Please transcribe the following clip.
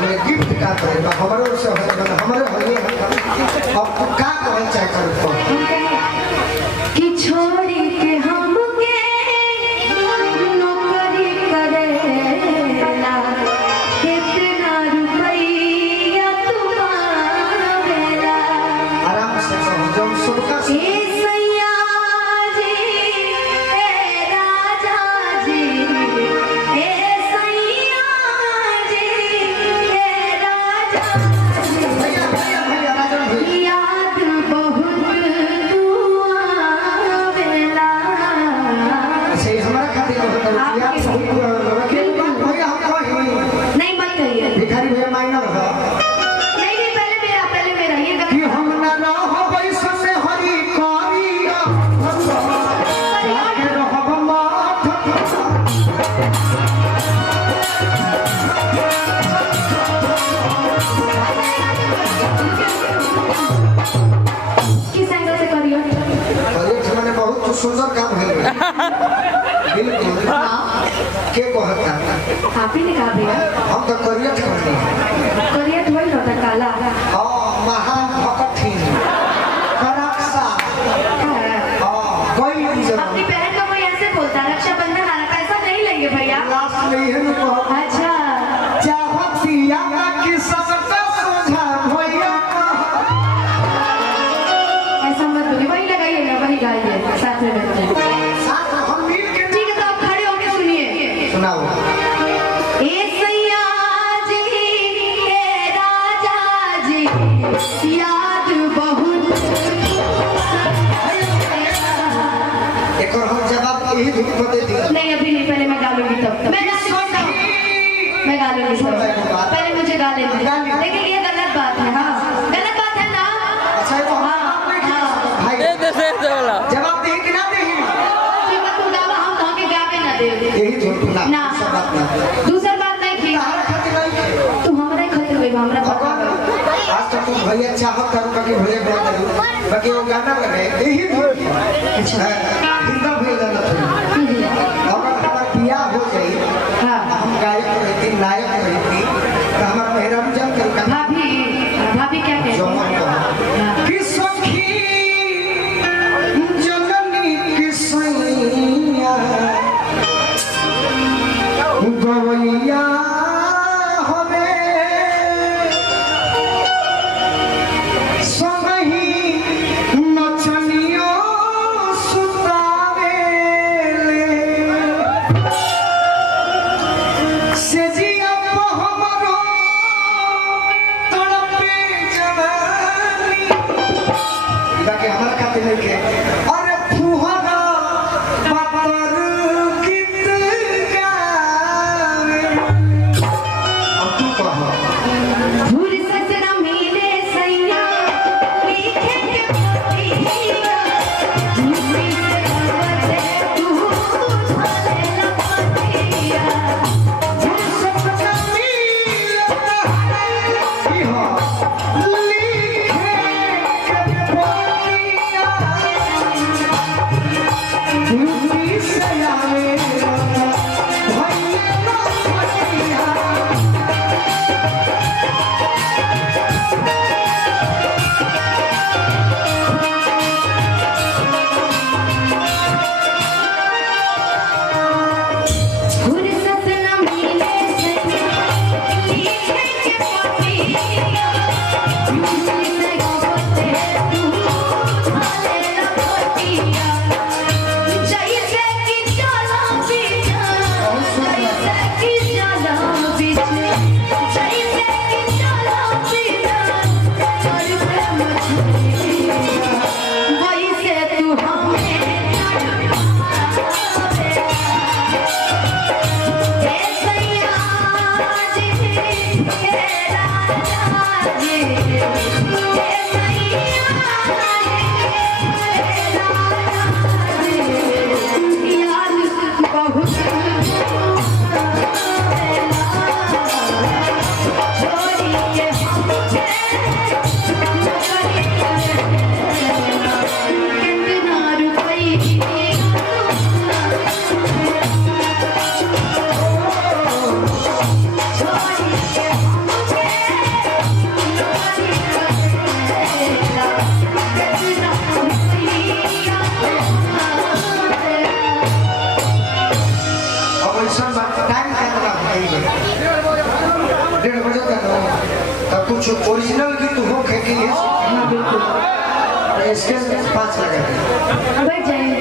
तुम्हें गिफ्ट का करेगा हमारे से हमारे होली अब का कहल चाहे करो कि छोड़ी के हमके नौकरी करेला कितना रुपया तुम्हारा आराम से समझो सबका सुंदर काम है बिल्कुल के कहता आप ही ने कहा भैया हम तो करियत करनी करियत वही होता काला हां महान भक्त थी कड़कसा हां कोई अपनी बहन को कोई ऐसे बोलता रक्षाबंधन आ रहा पैसा नहीं लेंगे भैया लास्ट नहीं है तो अच्छा चाहतिया कि सबका सोझा भैया ऐसा मत बोलिए वही लगाइए ना वही गाइए साथ में सुनाओ ए सैया जी ए राजा जी याद बहुत एक और हम जवाब यही धुन पर दे दिया नहीं अभी नहीं पहले मैं गा लूंगी तब मैं गा लूंगी पहले मुझे गा लेने लेकिन ये गलत बात है हाँ गलत बात है ना अच्छा तो भाई जवाब दे कि ना दे तू गावा हम कहां के गा के ना दे यही धुन ना दूसरा बात नहीं थी तू हमारे खातिर भाई हमरा आज तक तुम भैया चाहत करो कि भैया बोल दो बाकी वो गाना लगे यही धुन अच्छा हिंदा भेजा ना थी अगर हमारा बियाह हो जाए हां हम गायक रहती नायक रहती तो हमारा मेहराब जम कर भाभी क्या कहती कि सखी जननी की सैया गवैया हमें संगही नचनियो सुतावेले से जिया हमरो तड़पे जवानी बाकी हमारा खातिर नहीं के अरे फुहरा पातर गीत गावे अब तू कह भूल सजना मिले सैया मीठे के पतिया मुझसे बचे तू झाले लपटिया भूल सजना मिले की हो लिखे के पतिया मुझसे आवे भैया ना पतिया भूल सजना मिले सैया मीठे के पतिया मुझसे बचे तू झाले लपटिया जैसे कि चला बिना जैसे कि चला बिना जैसे कि चला बिना कर प्रेम छुड़िया वैसे तू हमें ए सैया जी ए राजा जी ए सैया जी याद बहुत वैसा टाइम कितना भाई 1:30 बजे तक तब कुछ ओरिजिनल गीत हो खेती है। हाँ बिल्कुल। इसके 5 लगे बैठ जाइए।